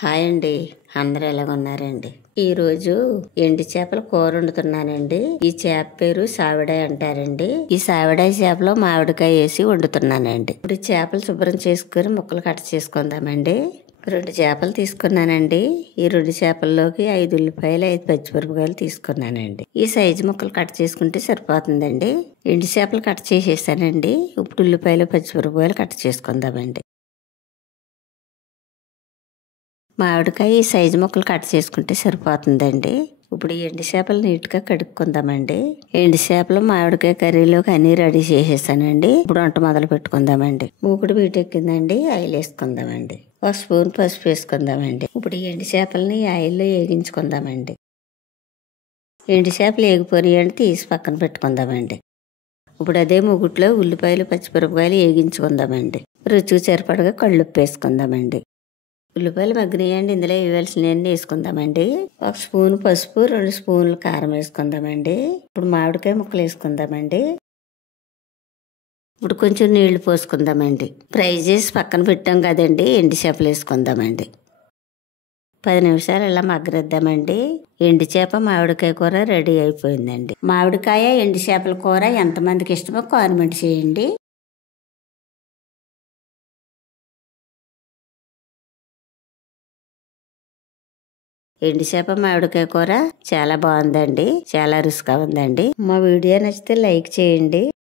Hi అండి, అందరూ ఎలాగున్నారండి? ఈ రోజు ఎండి చేపల కూర వండుతున్నానండి. ఈ చేప పేరు సావిడాయ అంటారండి. ఈ సావిడాయ చేపలో మామిడికాయ వేసి వండుతున్నానండి. ఇప్పుడు ఈ చేపలు శుభ్రం చేసుకుని ముక్కలు కట్ చేసుకుందామండి. 2 చేపలు తీసుకున్నానండి. ఈ 2 చేపల్లోకి 5 ఉల్లిపాయలు 5 పచ్చిమిరపకాయలు తీసుకున్నానండి. ఈ సైజు ముక్కలు కట్ చేసుకుంటే సరిపోతుందండి. ఎండి చేపలు కట్ చేసేసానండి. ఇప్పుడు ఉల్లిపాయలు పచ్చిమిరపకాయలు కట్ చేసుకుందామండి. మామిడికాయ ఈ సైజు ముక్కలు కట్ చేసుకుంటే సరిపోతుందండి. ఇప్పుడు ఎండి చేపలు నీట్గా కడుక్కుందామండి. ఎండి చేపలు మామిడికాయ కర్రీలోకి అన్ని రెడీ చేసేసానండి. ఇప్పుడు వంట మొదలు పెట్టుకుందామండి. మూకుడు వీటెక్కిందండి. ఆయిల్ వేసుకుందామండి. 1 స్పూన్ పసుపు వేసుకుందామండి. ఇప్పుడు ఈ ఎండి చేపలని ఆయిల్లో వేగించుకుందామండి. ఎండి చేపలు వేగిపోయినాయండి, తీసి పక్కన పెట్టుకుందామండి. ఇప్పుడు అదే మూగుట్లో ఉల్లిపాయలు పచ్చిమిరపకాయలు వేగించుకుందామండి. రుచికి సరిపడగా కళ్ళుప్పు వేసుకుందామండి. ఉల్లిపాయలు మగ్గినాయండి. ఇందులో వేయాల్సినవన్నీ వేసుకుందామండి. 1 స్పూన్ పసుపు, 2 స్పూన్లు కారం వేసుకుందామండి. ఇప్పుడు మామిడికాయ ముక్కలు వేసుకుందామండి. ఇప్పుడు కొంచెం నీళ్లు పోసుకుందామండి. ఫ్రై చేసి పక్కన పెట్టాం కదండి, ఎండి చేపలు వేసుకుందామండి. 10 నిమిషాలు ఇలా మగ్గరిద్దామండి. ఎండి చేప మామిడికాయ కూర రెడీ అయిపోయిందండి. మామిడికాయ ఎండి చేపల కూర ఎంతమందికి ఇష్టమో కామెంట్ చేయండి. ఎండి చేప మామిడికాయ కూర చాలా బాగుందండి. చాలా రుచిగా ఉందండి. మా వీడియో నచ్చితే లైక్ చేయండి.